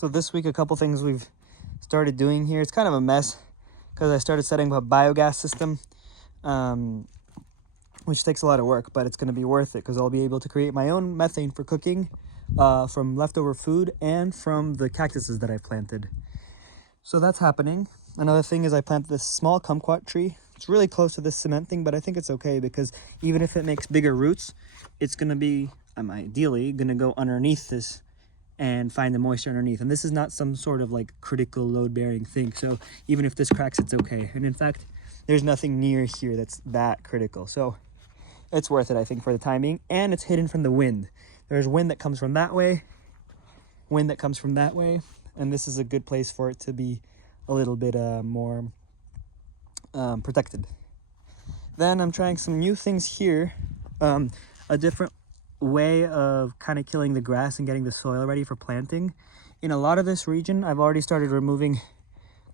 So this week, a couple things we've started doing here. It's kind of a mess because I started setting up a biogas system, which takes a lot of work, but it's going to be worth it because I'll be able to create my own methane for cooking from leftover food and from the cactuses that I've planted. So that's happening. Another thing is I planted this small kumquat tree. It's really close to this cement thing, but I think it's okay because even if it makes bigger roots, it's going to be, I'm ideally going to go underneath this and find the moisture underneath. And this is not some sort of like critical load bearing thing. So even if this cracks, it's okay. And in fact, there's nothing near here that's that critical. So it's worth it, I think, for the time being. And it's hidden from the wind. There's wind that comes from that way, wind that comes from that way. And this is a good place for it to be a little bit more protected. Then I'm trying some new things here. A different way of kind of killing the grass and getting the soil ready for planting. In a lot of this region, I've already started removing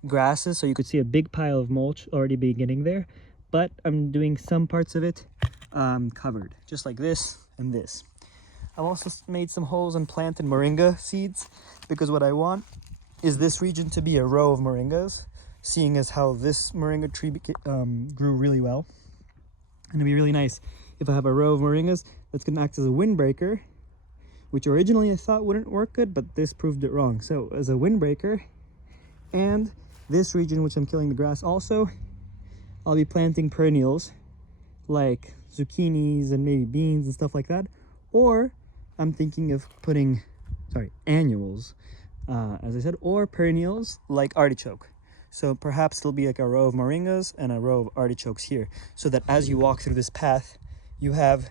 grasses, so you could see a big pile of mulch already beginning there, but I'm doing some parts of it covered, just like this and this. I've also made some holes and planted moringa seeds because what I want is this region to be a row of moringas, seeing as how this moringa tree grew really well. And it'd be really nice if I have a row of moringas that's going to act as a windbreaker, which originally I thought wouldn't work good, but this proved it wrong. So as a windbreaker, and this region, which I'm killing the grass also, I'll be planting perennials like zucchinis and maybe beans and stuff like that. Or I'm thinking of putting, annuals, as I said, or perennials like artichoke. So perhaps there'll be like a row of moringas and a row of artichokes here, so that as you walk through this path, you have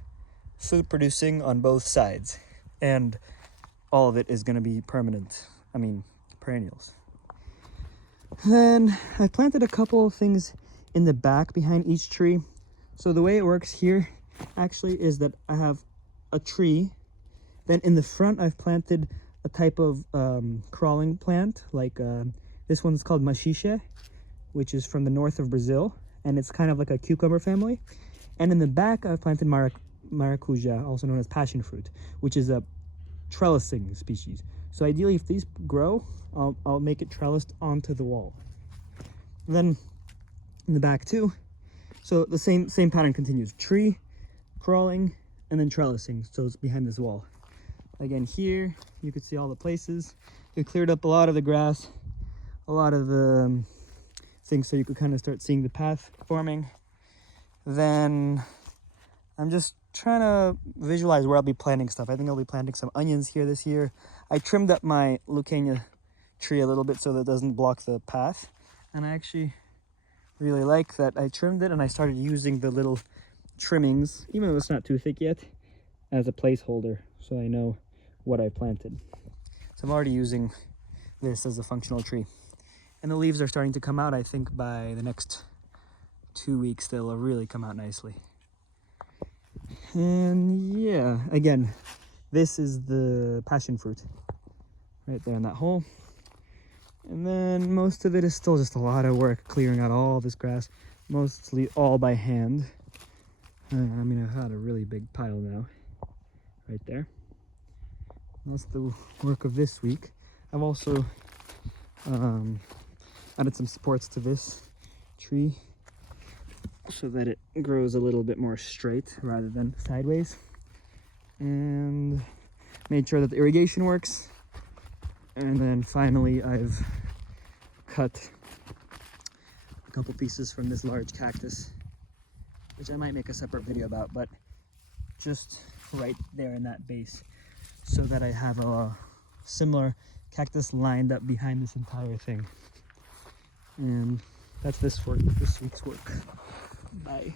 food producing on both sides, and all of it is going to be permanent. I mean, perennials. Then I planted a couple of things in the back behind each tree. So the way it works here actually is that I have a tree. Then in the front, I've planted a type of crawling plant, like this one's called machixe, which is from the north of Brazil, and it's kind of like a cucumber family. And in the back, I've planted maracuja, also known as passion fruit, which is a trellising species. So ideally, if these grow, I'll make it trellised onto the wall. And then in the back too, so the same pattern continues: tree, crawling, and then trellising. So it's behind this wall. Again, here you could see all the places. We cleared up a lot of the grass, a lot of the things, so you could kind of start seeing the path forming. Then I'm just trying to visualize where I'll be planting stuff. I think I'll be planting some onions here this year. I trimmed up my Lucania tree a little bit so that it doesn't block the path. And I actually really like that I trimmed it and I started using the little trimmings, even though it's not too thick yet, as a placeholder so I know what I planted. So I'm already using this as a functional tree. And the leaves are starting to come out. I think by the next 2 weeks they'll really come out nicely. And yeah, again, this is the passion fruit right there in that hole. And then most of it is still just a lot of work clearing out all this grass, mostly all by hand. I mean, I've had a really big pile now right there. That's the work of this week. I've also added some supports to this tree so that it grows a little bit more straight rather than sideways, and made sure that the irrigation works. And then finally I've cut a couple pieces from this large cactus, which I might make a separate video about, but just right there in that base, so that I have a similar cactus lined up behind this entire thing. And that's this week's work. Bye.